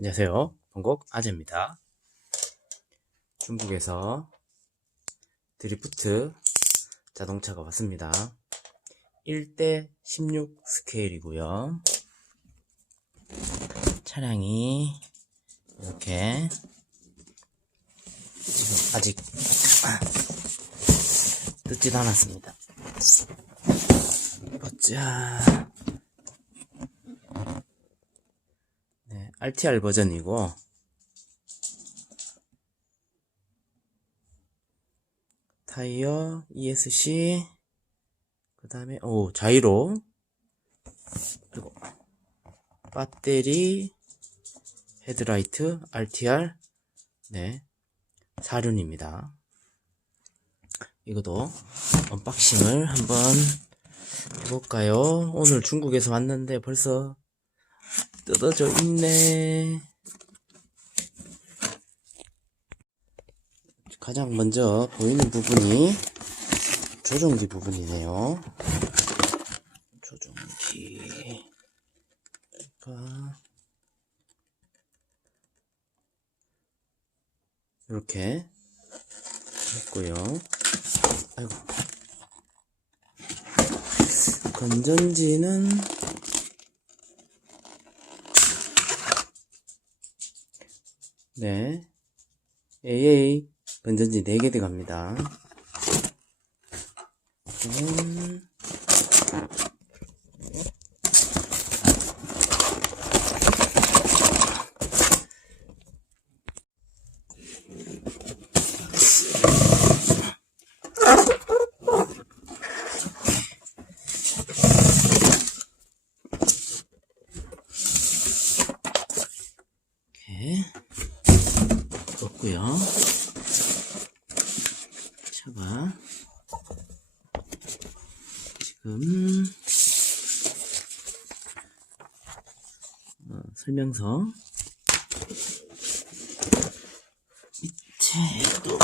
안녕하세요. 번곡 아재입니다. 중국에서 드리프트 자동차가 왔습니다. 1대 16 스케일이고요. 차량이 이렇게 아직 늦지도 않았습니다. 보자. 네, RTR 버전이고. 타이어 ESC 그 다음에 오 자이로. 그리고 배터리 헤드라이트 RTR 네 사륜입니다. 이것도 언박싱을 한번 해볼까요? 오늘 중국에서 왔는데 벌써 뜯어져 있네. 가장 먼저 보이는 부분이 조종기 부분이네요. 조종기가 이렇게 있고요. 아이고. 건전지는 네. AA 건전지 4개 들어갑니다. 음, 이렇게 없고요. 차가 지금 어, 설명서. 밑에도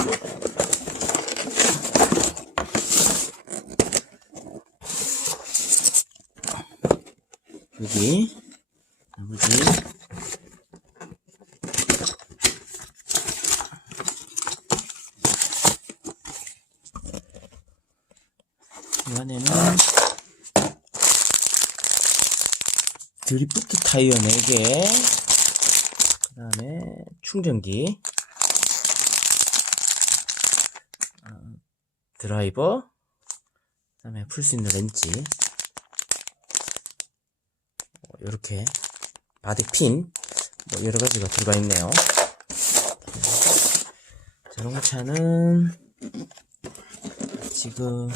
여기 나머지 이 안에는 드리프트 타이어 4개 그 다음에 충전기. 어, 드라이버. 그 다음에 풀 수 있는 렌치. 이렇게 바디 핀. 뭐 여러 가지가 들어가 있네요. 자동차는 지금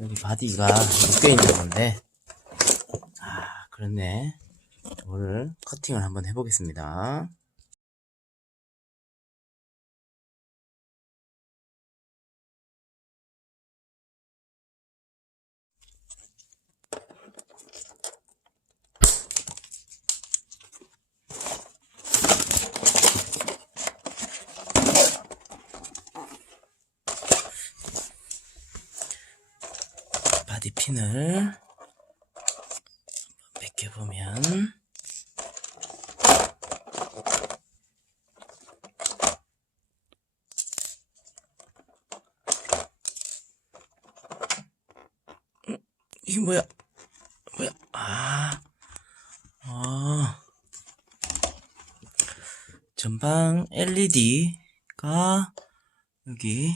여기 바디가 묶여 있는 건데. 아 그렇네. 오늘 커팅을 한번 해보겠습니다. 바디 핀을 벗겨보면 음, 이게 뭐야? 뭐야? 아, 아, 전방 LED가 여기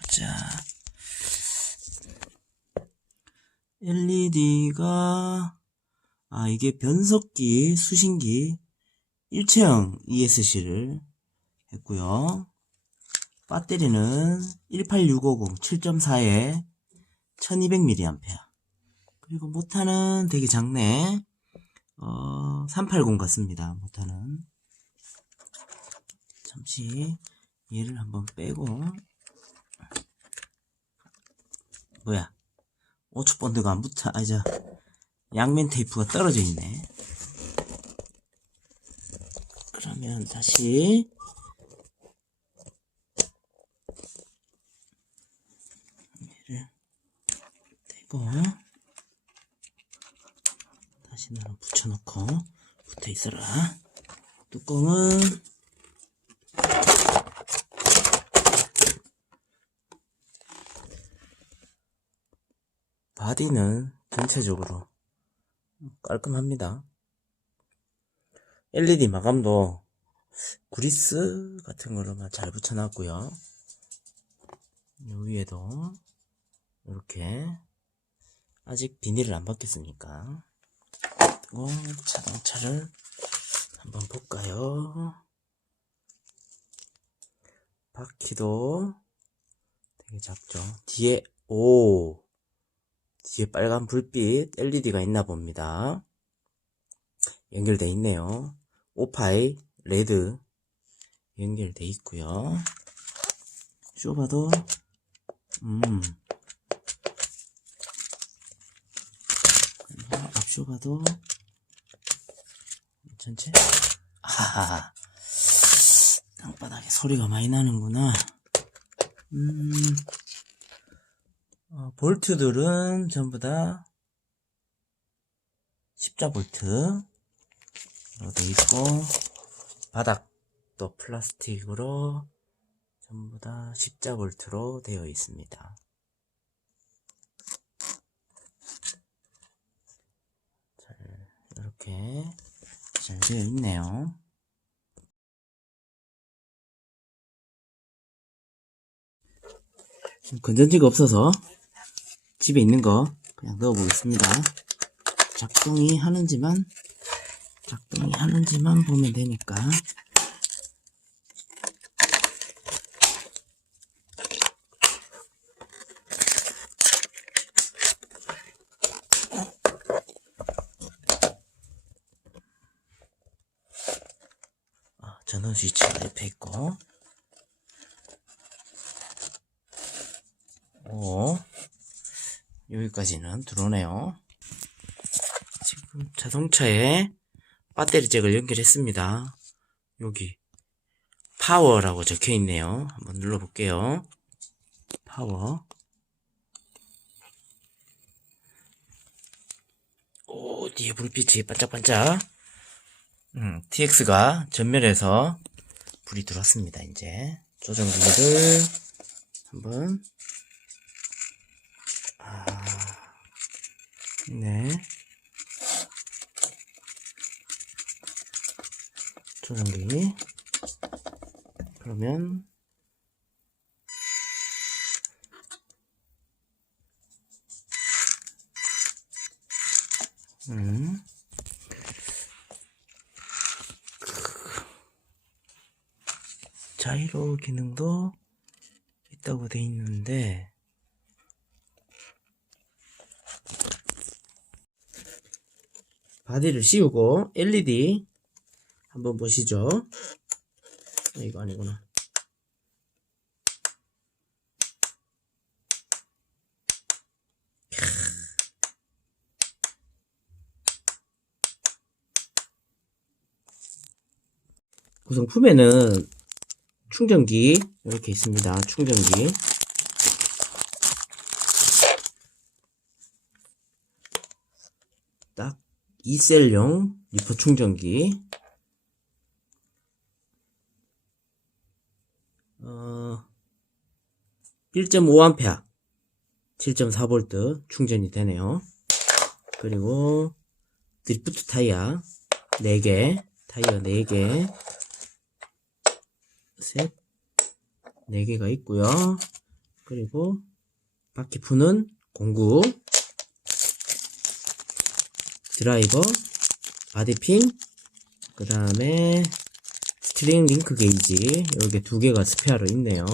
보자. LED가, 아, 이게 변속기, 수신기, 일체형 ESC를 했고요 배터리는 18650 7.4에 1200mAh. 그리고 모타는 되게 작네. 어, 380 같습니다. 모타는. 잠시 얘를 한번 빼고 뭐야 5초 본드가 안 붙어 아자 양면 테이프가 떨어져 있네 그러면 다시 얘를 떼고 다시 신호를 붙여놓고 붙어 있어라. 뚜껑은 바디는 전체적으로 깔끔합니다. LED 마감도 구리스 같은 걸로만 잘 붙여놨고요. 요 위에도 이렇게 아직 비닐을 안 벗겼으니까 그리고 자동차를 한번 볼까요? 바퀴도 되게 작죠. 뒤에 오 뒤에 빨간 불빛 LED가 있나 봅니다. 연결돼 있네요. 오파이 레드 연결돼 있고요. 쇼바도 음 앞쇼바도 전체 하하. 땅바닥에 소리가 많이 나는구나. 음. 어, 볼트들은 전부 다 십자 볼트로 돼 있고 바닥도 플라스틱으로 전부 다 십자 볼트로 되어 있습니다. 잘 이렇게 잘 되어 있네요. 지금 건전지가 없어서 집에 있는 거 그냥 넣어 보겠습니다. 작동이 하는지만 작동이 하는지만 보면 되니까 전원 스위치가 옆에 있고 오 여기까지는 들어오네요. 지금 자동차에 배터리 잭을 연결했습니다. 여기 파워라고 적혀 있네요. 한번 눌러 볼게요. 파워. 오, 뒤에 불빛이 반짝반짝. 음, TX가 전멸해서 불이 들어왔습니다. 이제 조정기를 한번 아, 네. 조정기. 그러면, 자이로 기능도 있다고 돼 있는데, 바디를 씌우고 LED 한번 보시죠. 아, 이거 아니구나. 구성품에는 충전기 이렇게 있습니다. 충전기. 딱 2셀용 리퍼 충전기 어, 1.5A 7.4V 충전이 되네요 그리고 드리프트 타이어 4개 타이어 4개 셋 4개가 있고요 그리고 바퀴 푸는 공구 드라이버, 바디핀, 그 다음에 스트링 링크 게이지, 여기 두 개가 스페어로 있네요.